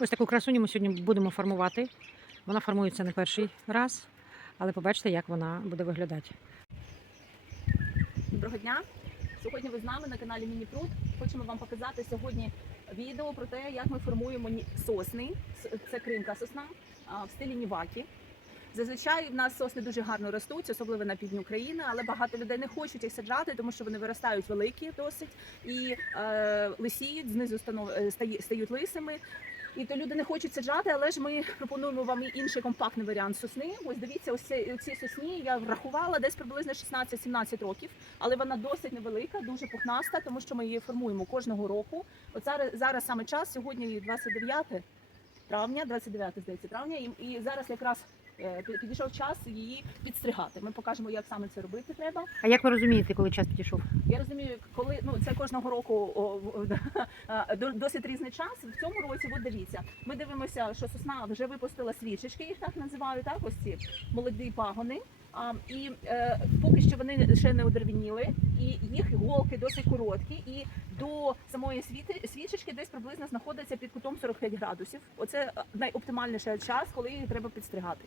Ось таку красуню ми сьогодні будемо формувати. Вона формується не перший раз, але побачите, як вона буде виглядати. Доброго дня! Сьогодні ви з нами на каналі Міні-Пруд. Хочемо вам показати сьогодні відео про те, як ми формуємо сосни. Це кримка сосна в стилі Нівакі. Зазвичай в нас сосни дуже гарно ростуть, особливо на півдні України, але багато людей не хочуть їх саджати, тому що вони виростають великі досить і е, лисіють, знизу е, стають лисими. І то люди не хочуть саджати, але ж ми пропонуємо вам і інший компактний варіант сосни. Ось дивіться, ось ці- сосні я врахувала десь приблизно 16-17 років, але вона досить невелика, дуже пухнаста, тому що ми її формуємо кожного року. От зараз, зараз саме час, сьогодні 29 травня, 29 здається, травня, і, і зараз якраз підійшов час її підстригати. Ми покажемо, як саме це робити треба. А як ви розумієте, коли час підійшов? Я розумію, коли ну це кожного року о, а, досить різний час. В цьому році, от дивіться, ми дивимося, що сосна вже випустила свічечки, їх так називають, так ось ці молоді пагони. А, і е, поки що вони ще не одервініли, і їх голки досить короткі. І до самої світи свічечки десь приблизно знаходиться під кутом 45 градусів. Оце е, найоптимальніший час, коли їх треба підстригати.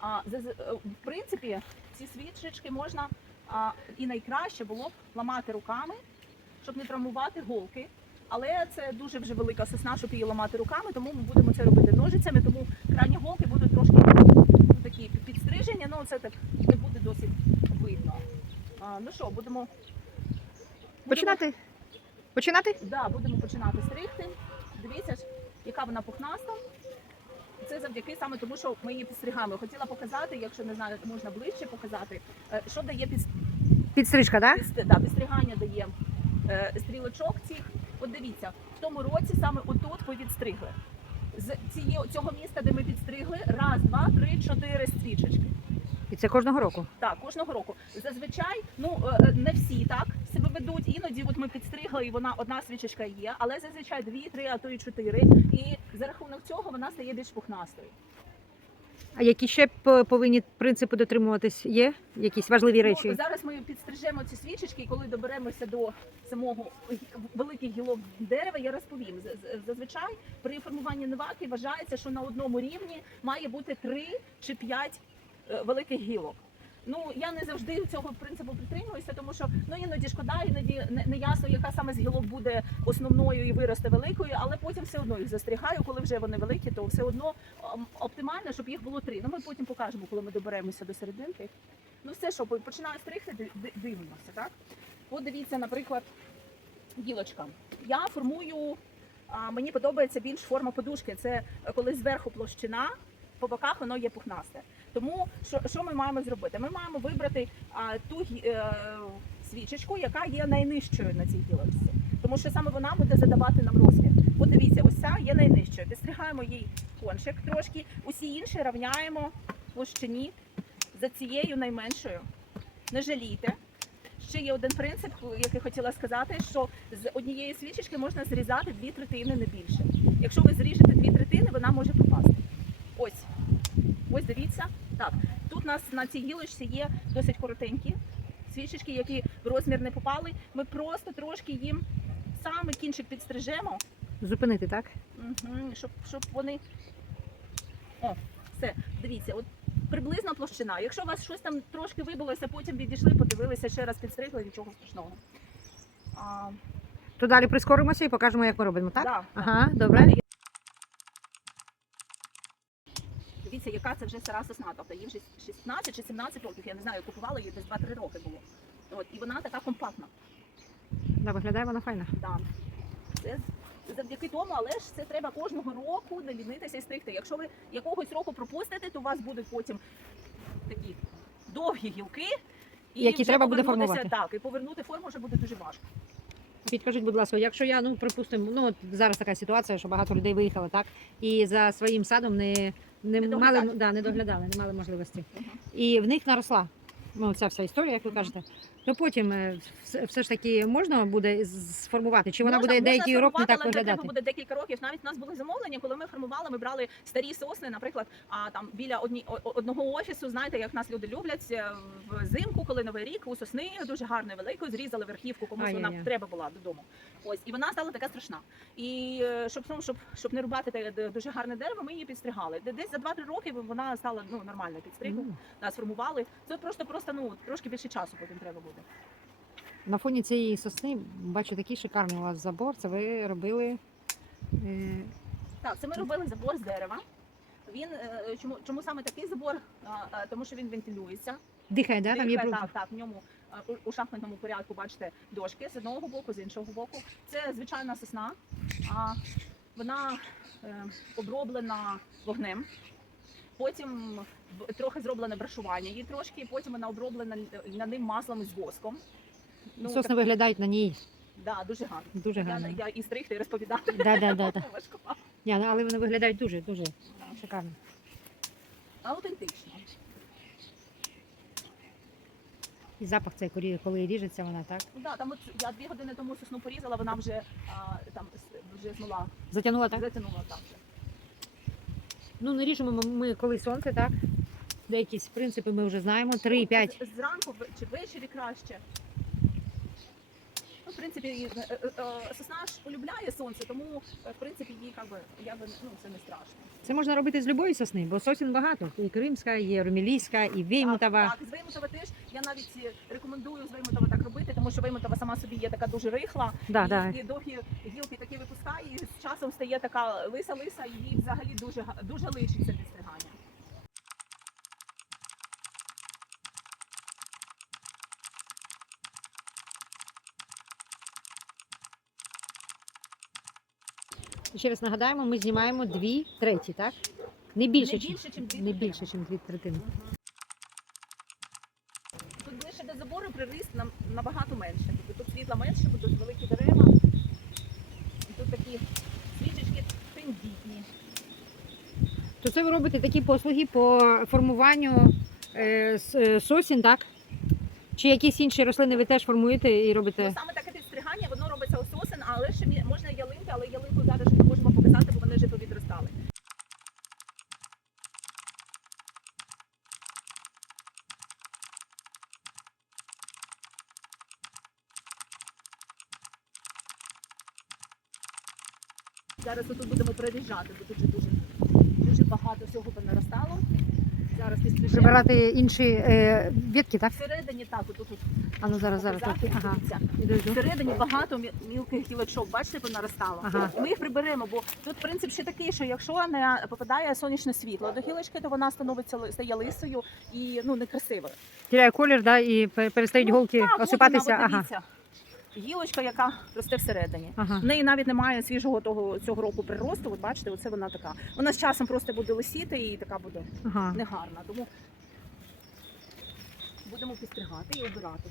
А е, в принципі, ці свічечки можна а, і найкраще було б ламати руками, щоб не травмувати голки. Але це дуже вже велика сосна, щоб її ламати руками, тому ми будемо це робити ножицями, тому крайні голки будуть трошки такі підстрижені, ну це так не буде досить видно. А, ну що, будемо. будемо- Починати? Починати? Да, будемо починати стригти. Дивіться ж, яка вона пухнаста. Це завдяки саме тому, що ми її підстригаємо. Хотіла показати, якщо не знаю, можна ближче показати, е, що дає під, Підстрижка, так? Підст- да, підстригання дає е, стрілочок цих. От дивіться, в тому році саме отут ви відстригли. З цієї, цього міста, де ми підстригли, раз, два, три, чотири стрічечки. І це кожного року. Так, кожного року. Зазвичай, ну е, не всі так ведуть. Іноді от ми підстригли, і вона одна свічечка є, але зазвичай дві, три, а то і чотири. І за рахунок цього вона стає більш пухнастою. А які ще п- повинні принципи дотримуватись? Є якісь важливі речі? Ну, зараз ми підстрижемо ці свічечки, і коли доберемося до самого гі- великих гілок дерева, я розповім. З- з- Зазвичай при формуванні неваки вважається, що на одному рівні має бути три чи п'ять е, великих гілок. Ну я не завжди цього принципу притримуюся, тому що ну іноді шкода, іноді не, ясно, яка саме з гілок буде основною і виросте великою, але потім все одно їх застрігаю. Коли вже вони великі, то все одно оптимально, щоб їх було три. Ну ми потім покажемо, коли ми доберемося до серединки. Ну все, що починаю стригти, ди- ди- дивимося, так? От дивіться, наприклад, гілочка. Я формую, а, мені подобається більш форма подушки. Це е, коли зверху площина, по боках воно є пухнасте. Тому що, що ми маємо зробити? Ми маємо вибрати а, ту е, свічечку, яка є найнижчою на цій гілочці. Тому що саме вона буде задавати нам розмір. От дивіться, ось ця є найнижчою. Підстригаємо їй кончик трошки, усі інші рівняємо площині за цією найменшою. Не жалійте. Ще є один принцип, який хотіла сказати, що з однієї свічечки можна зрізати дві третини, не більше. Якщо ви зріжете дві третини, вона може пропасти. Ось. Ось дивіться. Так, тут у нас на цій гілочці є досить коротенькі свічечки, які в розмір не попали. Ми просто трошки їм саме кінчик підстрижемо, Зупинити, так? Угу, щоб, щоб вони. О, все, дивіться, от приблизна площина. Якщо у вас щось там трошки вибилося, потім відійшли, подивилися, ще раз підстригли, нічого страшного. А, То далі прискоримося і покажемо, як ми робимо, так? Да, так. Ага, добре. Далі я- Дивіться, яка це вже стара сосна. Тобто їй вже 16 чи 17 років, я не знаю, купувала її десь 2-3 роки було. От, і вона така компактна. Да, виглядає вона файно. Да. Це завдяки тому, але ж це треба кожного року не лінитися і стригти. Якщо ви якогось року пропустите, то у вас будуть потім такі довгі гілки, і Які вже треба буде повернутися- формувати. Так, і повернути форму вже буде дуже важко. Підкажіть, будь ласка, якщо я, ну припустимо, ну от зараз така ситуація, що багато людей виїхали, так? І за своїм садом не, не, Не мали доглядали. да, не доглядали, не мали можливості. І в них наросла. Ну, ця вся історія, як ви кажете. То потім е, все, все ж таки можна буде з- сформувати, чи вона Можна- буде можна деякий рок не сформувати, так але виглядати? Треба буде декілька років. Навіть у нас були замовлення, коли ми формували, ми брали старі сосни, наприклад, а там біля одні, о- о- одного офісу, знаєте, як нас люди люблять е, взимку, коли новий рік, у сосни дуже гарною великою, зрізали верхівку, комусь вона Ай-яй-яй. треба була додому. Ось і вона стала така страшна. І е, щоб ну, щоб, щоб не рубати те дуже гарне дерево, ми її підстригали. Де- Десь за 2-3 роки вона стала ну нормально підстригла. М. Да, сформували. Це просто просто ну трошки більше часу потім треба буде. На фоні цієї сосни бачу такий шикарний у вас забор. Це ви робили. Е, Так, це ми робили забор з дерева. Він е, чому чому саме такий забор? А, Тому що він вентилюється. дихає, да? Там є Дихає, так, так, в ньому е, у- у шахматному порядку бачите дошки з одного боку, з іншого боку. Це звичайна сосна, а вона е, оброблена вогнем. Потім трохи зроблене брашування її трошки, і потім вона оброблена л- льняним маслом з воском. Ну, Сосни так, виглядають на ній. да, дуже гарно. Дуже гарно. Я, я і стригти, і розповідати. Да, да, да, да. Важко. Ні, ну, але вони виглядають дуже, дуже шикарно. Аутентично. І запах цей корі- коли ріжеться вона, так? Ну да, там от я дві години тому сосну порізала, вона вже а, там с- вже змила, Затягнула так? затягнула там вже. Ну, не ріжемо ми, коли сонце, так? Деякі принципи ми вже знаємо. 3-5. Зранку чи ввечері краще. В принципі, е, е, е, сосна ж полюбляє сонце, тому в принципі їй как би, якби, ну, це не страшно. Це можна робити з любої сосни, бо сосін багато. І кримська, і румілійська, і веймутова. Так, так, з Веймутова теж я навіть рекомендую з Веймутова так робити, тому що Веймутова сама собі є така дуже рихла. Да, і, да. і довгі гілки такі випускає, і з часом стає така лиса-лиса, і їй взагалі дуже дуже личиться підстригання. Ще раз нагадаємо, ми знімаємо дві треті, так? Не більше, не більше, ніж дві не третини. більше, ніж дві третини. Тут ближче до забору приріст нам набагато менше. Тобто тут світла менше, бо тут великі дерева. І тут такі свічечки тендітні. То це ви робите такі послуги по формуванню е, с- е, сосін, так? Чи якісь інші рослини ви теж формуєте і Ну, робите? саме таке підстригання, воно робиться у сосен, але ще мі- можна ялинки, але ялинку зараз ще не можемо показати, бо вони вже повідростали. Зараз тут будемо переїжджати, бо тут же дуже, дуже багато всього понаростало. Зараз підстрижемо. Прибирати інші е, ветки, так? Всередині так, тут, тут А ну зараз, зараз. так. Ага. Іду. Всередині багато мі- мілких гілочок, бачите, понаростало. Ага. Ми їх приберемо, бо тут принцип ще такий, що якщо не попадає сонячне світло до гілочки, то вона становиться ли- стає лисою і ну некрасивою. Теряє колір, да, і пе- перестають Ну, голки так, от осипатися. вона, от Ага. дивіться, Гілочка, яка росте всередині. Ага. В неї навіть немає свіжого того цього року приросту. От бачите, оце вона така. Вона з часом просто буде лисіти і така буде Ага. негарна. Тому будемо підстригати і обирати.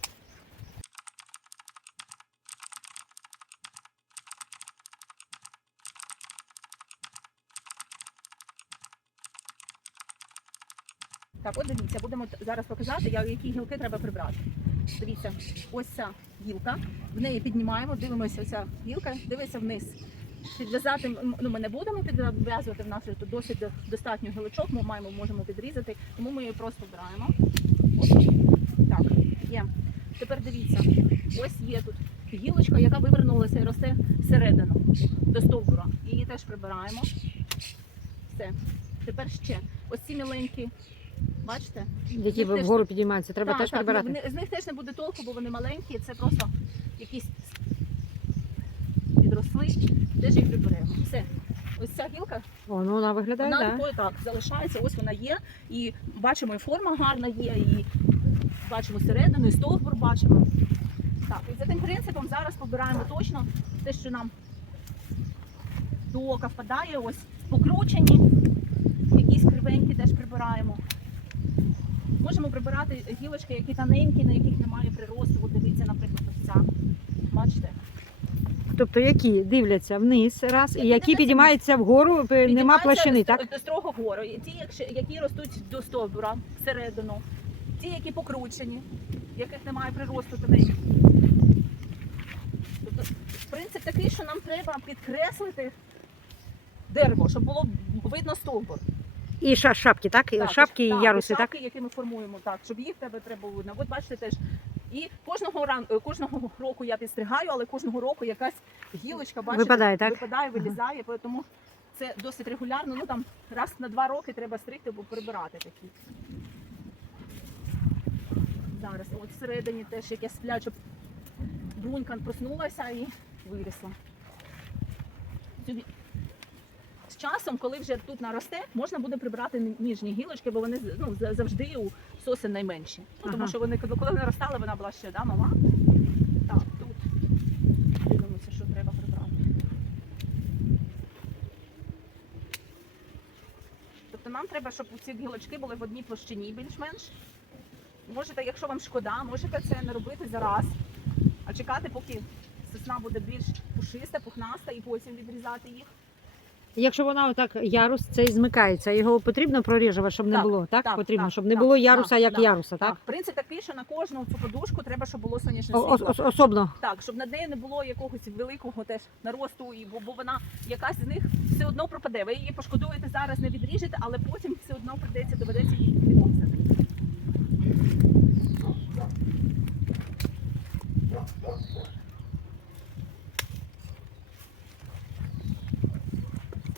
Так, от дивіться, будемо зараз показати, які гілки треба прибрати. Дивіться, ось ця гілка. В неї піднімаємо, дивимося, ця гілка, дивиться вниз. Підв'язати ну, ми не будемо підв'язувати в нас тут досить достатньо гілочок, ми маємо, можемо підрізати, тому ми її просто вбираємо. Ось. Так, є. Тепер дивіться, ось є тут гілочка, яка вивернулася і росте всередину до стовбура. Її теж прибираємо. Все. Тепер ще ось ці міленькі. Бачите? Які Їх теж- вгору підіймаються, треба Так, теж так, прибирати. вони- з них теж не буде толку, бо вони маленькі, це просто якісь підросли, теж їх приберемо. Все. Ось ця гілка, О, ну вона виглядає, вона так. такою так залишається, ось вона є. І бачимо, і форма гарна є, і бачимо середину, і стовбур бачимо. Так, і за тим принципом зараз побираємо точно те, що нам до ока впадає, ось покручені, якісь кривенькі теж прибираємо. Можемо прибирати гілочки, які тоненькі, на яких немає приросту. От дивіться, наприклад, ось ця. Бачите? Тобто які дивляться вниз раз, і Які підіймаються вгору, е, нема площини, так? Строго вгору. І Ті, які ростуть до стовбура всередину, ті, які покручені, яких немає приросту до неї. Тобто принцип такий, що нам треба підкреслити дерево, щоб було видно стовбур. І ша- шапки, так? І шапки і так, яруси, так? шапки, які ми формуємо, так, щоб їх в тебе треба видно. От бачите теж. І кожного ран... е, кожного року я підстригаю, але кожного року якась гілочка бачите, Випадає, так? випадає, вилізає, тому це досить регулярно. Ну там раз на два роки треба стригти, бо прибирати такі. Зараз, от всередині теж якась сплять, щоб брунька проснулася і вирісла. З часом, коли вже тут наросте, можна буде прибрати ніжні гілочки, бо вони ну, завжди у сосен найменші. Ну, тому що вони коли наростали, вона була ще да, мала. Так, тут дивимося, що треба прибрати. Тобто нам треба, щоб ці гілочки були в одній площині більш-менш. Можете, якщо вам шкода, можете це не робити зараз, а чекати, поки сосна буде більш пушиста, пухнаста, і потім відрізати їх. Якщо вона отак ярус цей змикається, його потрібно проріжувати, щоб не Так, було, так? так, потрібно, так, щоб не так, було яруса, так, як так, яруса, так? Принцип такий, що на кожну цю подушку треба, щоб було сонячне о- світло. ос- особно. Так, щоб над нею не було якогось великого теж наросту, і бо, бо вона якась з них все одно пропаде. Ви її пошкодуєте зараз, не відріжете, але потім все одно прийдеться, доведеться її відрізати.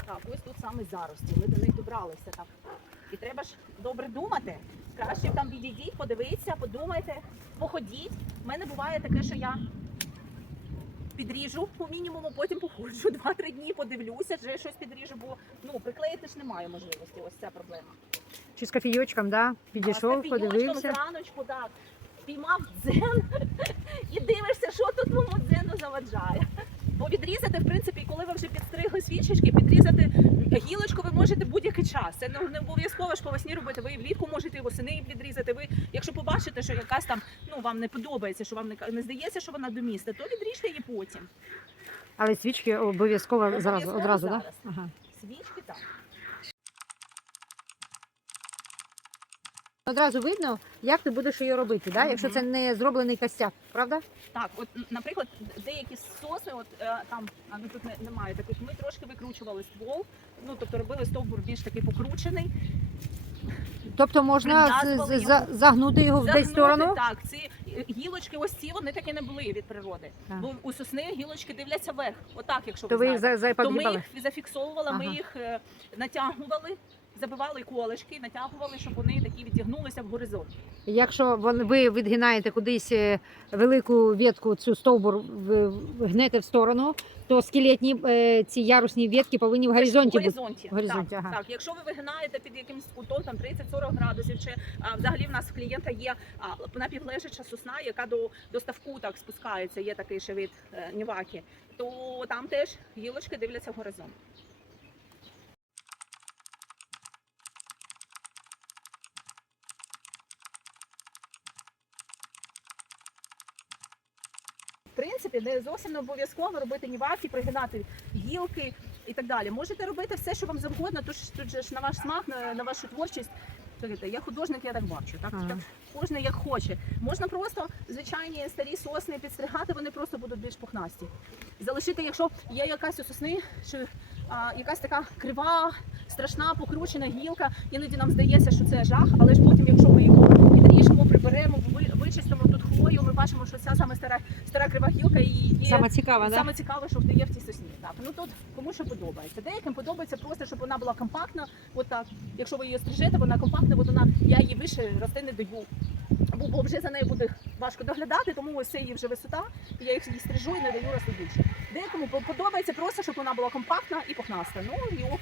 Так, ось тут саме зарості. Ми до них добралися так. І треба ж добре думати. Краще там відійдіть, подивіться, подумайте, походіть. У мене буває таке, що я підріжу по мінімуму, потім походжу 2-3 дні, подивлюся, вже щось підріжу, бо ну приклеїти ж немає можливості. Ось ця проблема. Чи з кофійочком, да? підійшов, З подивився. зраночку, так. Піймав дзен і дивишся, що тут твому дзену заваджає. Бо відрізати, в принципі, коли ви вже підстригли свічечки, підрізати гілочку ви можете будь-який час. Це не, обов'язково ж по весні робити. Ви і влітку можете і восени відрізати. Ви, якщо побачите, що якась там ну вам не подобається, що вам не, не здається, що вона до міста, то відріжте її потім. Але свічки обов'язково Обов'язково одразу, так? зараз. Ага. Свічки так. Одразу видно, як ти будеш її робити, да? якщо це не зроблений костяк, правда? Так, от, наприклад, деякі сосни, от е, там, а ну тут не, немає таких, ми трошки викручували ствол, ну тобто робили стовбур більш такий покручений. Тобто можна з- з- за- загнути його в десь Загнути, сторону. Так, ці е, гілочки, ось ці, вони таки не були від природи. Так. Бо у сосни гілочки дивляться вверх. Отак, якщо То ви ви їх знаєте. за- То ми їх зафіксовували, ми Ага. їх е, натягували, забивали колишки, натягували, щоб вони такі відігнулися в горизонт. Якщо вон- ви відгинаєте кудись е, велику ветку, цю стовбур ви гнете в сторону, то скелетні е, ці ярусні ветки повинні в горизонті в бути. горизонті. В горизонті, так, ага. так, якщо ви вигинаєте під якимсь кутом там 30-40 градусів, чи а, взагалі в нас в клієнта є а, напівлежача сосна, яка до, до ставку так спускається, є такий ще від е, ніваки, то там теж гілочки дивляться в горизонт. Принципі, не зовсім не обов'язково робити ніваки, пригинати гілки і так далі. Можете робити все, що вам завгодно, тож тут же ж на ваш смак, на, на вашу творчість. Слухайте, Я художник, я так бачу. Так, так кожен як хоче. Можна просто звичайні старі сосни підстригати, вони просто будуть більш пухнасті. Залишити, якщо є якась у сосни, що а, якась така крива, страшна, покручена гілка, іноді нам здається, що це жах, але ж потім, якщо ми його підріжемо, приберемо, ви- вичистимо тут хвою, ми бачимо, що ця саме стара, стара крива гілка і є Саме цікаве, да? Саме цікаве, що є в цій сосні. Так, ну тут кому що подобається. Деяким подобається просто, щоб вона була компактна. От так. Якщо ви її стрижете, вона компактна, от вона я її вище рости не даю. Бо, бо вже за нею буде важко доглядати, тому ось це її вже висота. і Я їх її стрижу і не даю рости більше. Деякому подобається просто, щоб вона була компактна і пухнаста. Ну і ок.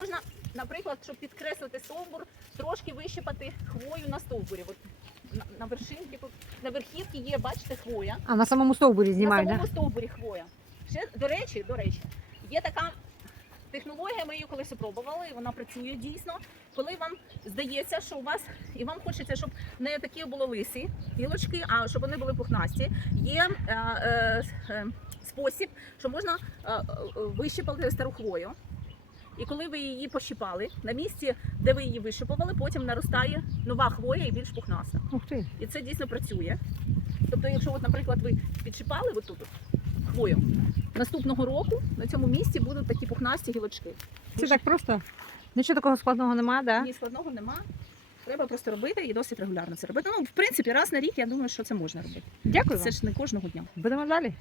Можна, наприклад, щоб підкреслити стовбур, трошки вищипати хвою на стовбурі. От на, на вершинки, тут- на верхівці є, бачите, хвоя. А на самому стовбурі знімають, на да? самому стовбурі хвоя. Ще, до речі, до речі, є така технологія, ми її колись опробували, і вона працює дійсно. Коли вам здається, що у вас і вам хочеться, щоб не такі були лисі гілочки, а щоб вони були пухнасті. Є е, е, е, спосіб, що можна е, е, вищипати стару хвою. І коли ви її пощипали, на місці, де ви її вишипували, потім наростає нова хвоя і більш пухнаста. Ух ти. І це дійсно працює. Тобто, якщо, от, наприклад, ви підшипали отут от хвою, наступного року на цьому місці будуть такі пухнасті гілочки. Це так просто. Нічого такого складного немає, да? Ні складного нема. Треба просто робити і досить регулярно це робити. Ну, в принципі, раз на рік я думаю, що це можна робити. Дякую. Це вам. ж не кожного дня. Будемо далі.